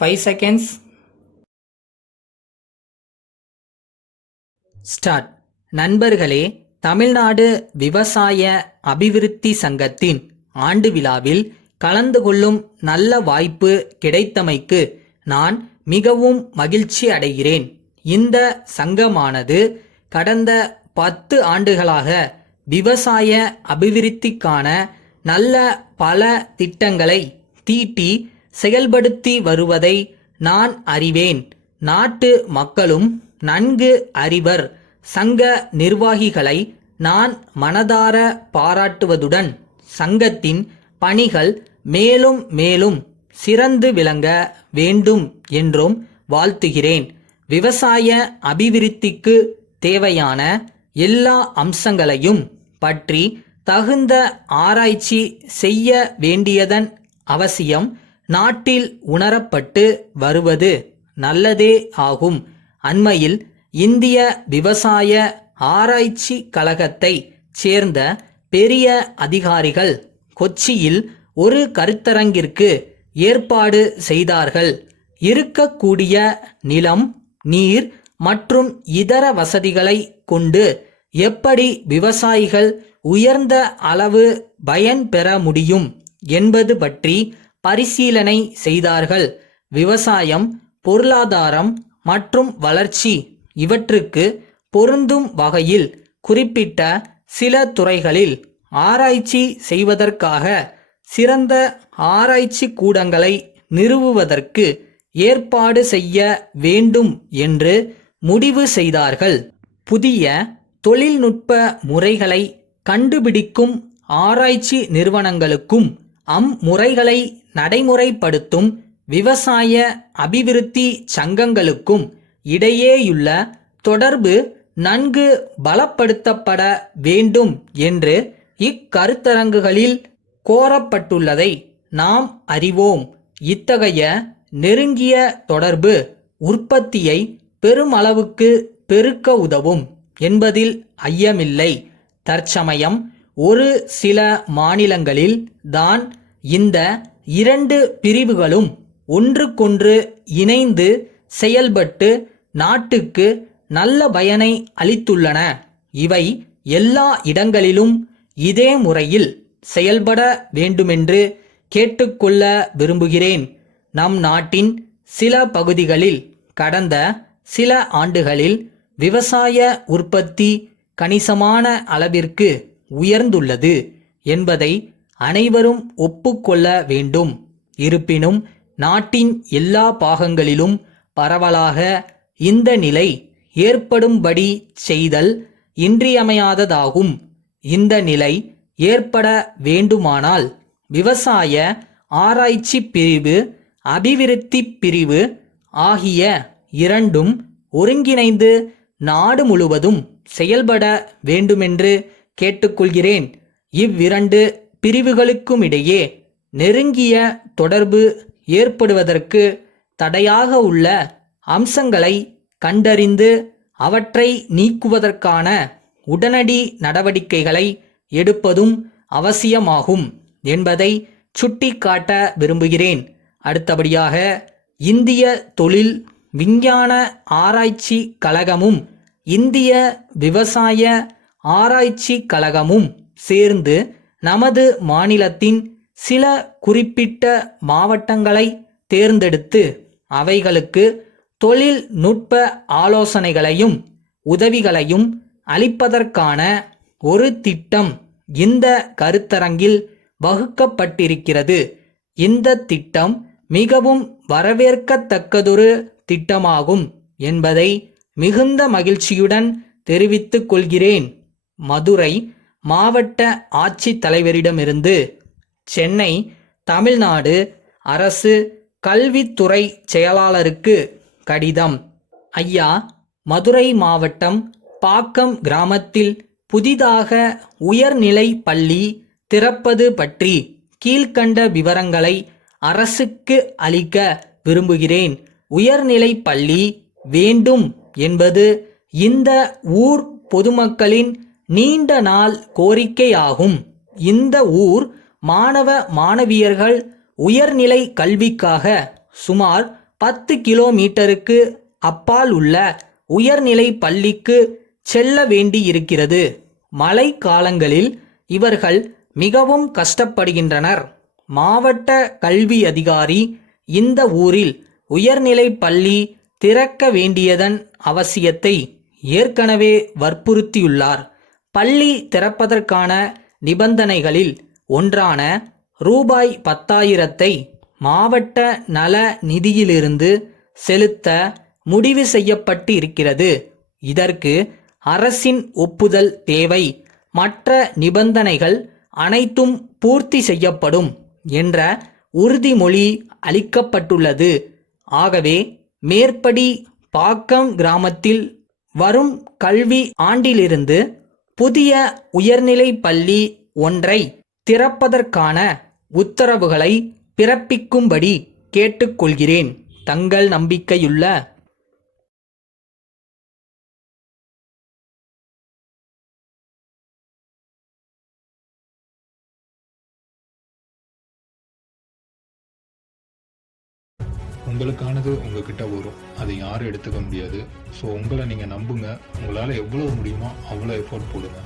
5 seconds. Start. நண்பர்களே, தமிழ்நாடு விவசாய அபிவிருத்தி சங்கத்தின் ஆண்டு விழாவில் கலந்து கொள்ளும் நல்ல வாய்ப்பு கிடைத்தமைக்கு நான் மிகவும் மகிழ்ச்சி அடைகிறேன். இந்த சங்கமானது கடந்த 10 ஆண்டுகளாக விவசாய அபிவிருத்திக்கான நல்ல பல திட்டங்களை தீட்டி செயல்படுத்தி வருவதை நான் அறிவேன். நாட்டு மக்களும் நன்கு அறிவர். சங்க நிர்வாகிகளை நான் மனதார பாராட்டுவதுடன் சங்கத்தின் பணிகள் மேலும் மேலும் சிறந்து விளங்க வேண்டும் என்றும் வாழ்த்துகிறேன். விவசாய அபிவிருத்திக்கு தேவையான எல்லா அம்சங்களையும் பற்றி தகுந்த ஆராய்ச்சி செய்ய வேண்டியதன் அவசியம் நாட்டில் உணரப்பட்டு வருவது நல்லதே ஆகும். அண்மையில் இந்திய விவசாய ஆராய்ச்சி கழகத்தை சேர்ந்த பெரிய அதிகாரிகள் கொச்சியில் ஒரு கருத்தரங்கிற்கு ஏற்பாடு செய்தார்கள். இருக்கக்கூடிய நிலம், நீர் மற்றும் இதர வசதிகளை கொண்டு எப்படி விவசாயிகள் உயர்ந்த அளவு பயன் பெற முடியும் என்பது பற்றி பரிசீலனை செய்தார்கள். விவசாயம், பொருளாதாரம் மற்றும் வளர்ச்சி இவற்றுக்கு பொருந்தும் வகையில் குறிப்பிட்ட சில துறைகளில் ஆராய்ச்சி செய்வதற்காக சிறந்த ஆராய்ச்சி கூடங்களை நிறுவுவதற்கு ஏற்பாடு செய்ய வேண்டும் என்று முடிவு செய்தார்கள். புதிய தொழில்நுட்ப முறைகளை கண்டுபிடிக்கும் ஆராய்ச்சி நிறுவனங்களுக்கும் அம்முறைகளை நடைமுறைப்படுத்தும் விவசாய அபிவிருத்தி சங்கங்களுக்கும் இடையேயுள்ள தொடர்பு நன்கு பலப்படுத்தப்பட வேண்டும் என்று இக்கருத்தரங்குகளில் கோரப்பட்டுள்ளதை நாம் அறிவோம். இத்தகைய நெருங்கிய தொடர்பு உற்பத்தியை பெருமளவுக்கு பெருக்க உதவும் என்பதில் ஐயமில்லை. தற்சமயம் ஒரு சில மாநிலங்களில் தான் இந்த 2 பிரிவுகளும் ஒன்றுக்கொன்று இணைந்து செயல்பட்டு நாட்டுக்கு நல்ல பயனை அளித்துள்ளன. இவை எல்லா இடங்களிலும் இதே முறையில் செயல்பட வேண்டுமென்று கேட்டுக்கொள்ள விரும்புகிறேன். நம் நாட்டின் சில பகுதிகளில் கடந்த சில ஆண்டுகளில் விவசாய உற்பத்தி கணிசமான அளவிற்கு உயர்ந்துள்ளது என்பதை அனைவரும் ஒப்புக்கொள்ள வேண்டும். இருப்பினும் நாட்டின் எல்லா பாகங்களிலும் பரவலாக இந்த நிலை ஏற்படும்படி செய்தல் இன்றியமையாததாகும். இந்த நிலை ஏற்பட வேண்டுமானால் விவசாய ஆராய்ச்சி பிரிவு, அபிவிருத்தி பிரிவு ஆகிய இரண்டும் ஒருங்கிணைந்து நாடு முழுவதும் செயல்பட வேண்டுமென்று கேட்டுக்கொள்கிறேன். இவ்விரண்டு பிரிவுகளுக்குமிடையே நெருங்கிய தொடர்பு ஏற்படுவதற்கு தடையாக உள்ள அம்சங்களை கண்டறிந்து அவற்றை நீக்குவதற்கான உடனடி நடவடிக்கைகளை எடுப்பதும் அவசியமாகும் என்பதை சுட்டிக்காட்ட விரும்புகிறேன். அடுத்தபடியாக இந்திய தொழில் விஞ்ஞான ஆராய்ச்சி கழகமும் இந்திய விவசாய ஆராய்ச்சி கழகமும் சேர்ந்து நமது மாநிலத்தின் சில குறிப்பிட்ட மாவட்டங்களை தேர்ந்தெடுத்து அவைகளுக்கு தொழில்நுட்ப ஆலோசனைகளையும் உதவிகளையும் அளிப்பதற்கான ஒரு திட்டம் இந்த கருத்தரங்கில் வகுக்கப்பட்டிருக்கிறது. இந்த திட்டம் மிகவும் வரவேற்கத்தக்கதொரு திட்டமாகும் என்பதை மிகுந்த மகிழ்ச்சியுடன் தெரிவித்துக் கொள்கிறேன். மதுரை மாவட்ட ஆட்சித்தலைவரிடமிருந்து சென்னை தமிழ்நாடு அரசு கல்வித்துறை செயலாளருக்கு கடிதம். ஐயா, மதுரை மாவட்டம் பாக்கம் கிராமத்தில் புதிதாக உயர்நிலை பள்ளி திறப்பது பற்றி கீழ்க்கண்ட விவரங்களை அரசுக்கு அளிக்க விரும்புகிறேன். உயர்நிலை பள்ளி வேண்டும் என்பது இந்த ஊர் பொதுமக்களின் நீண்ட நாள் கோரிக்கையாகும். இந்த ஊர் மாணவ மாணவியர்கள் உயர்நிலை கல்விக்காக சுமார் 10 கிலோமீட்டருக்கு அப்பால் உள்ள உயர்நிலை பள்ளிக்கு செல்ல வேண்டியிருக்கிறது. மழை காலங்களில் இவர்கள் மிகவும் கஷ்டப்படுகின்றனர். மாவட்ட கல்வி அதிகாரி இந்த ஊரில் உயர்நிலை பள்ளி திறக்க வேண்டியதன் அவசியத்தை ஏற்கனவே வற்புறுத்தியுள்ளார். பள்ளி திறப்பதற்கான நிபந்தனைகளில் ஒன்றான ரூபாய் 10,000 மாவட்ட நல நிதியிலிருந்து செலுத்த முடிவு செய்யப்பட்டு இருக்கிறது. இதற்கு அரசின் ஒப்புதல் தேவை. மற்ற நிபந்தனைகள் அனைத்தும் பூர்த்தி செய்யப்படும் என்ற உறுதிமொழி அளிக்கப்பட்டுள்ளது. ஆகவே மேற்படி பாக்கம் கிராமத்தில் வரும் கல்வி ஆண்டிலிருந்து புதிய உயர்நிலை பள்ளி ஒன்றை திறப்பதற்கான உத்தரவுகளை பிறப்பிக்கும்படி கேட்டுக்கொள்கிறேன். தங்கள் நம்பிக்கையுள்ள உங்களுக்கானது உங்ககிட்ட வரும். அதை யாரும் எடுத்துக்க முடியாது. ஸோ உங்களை நீங்கள் நம்புங்க. உங்களால் எவ்வளோ முடியுமோ அவ்வளோ எஃபோர்ட் போடுங்க.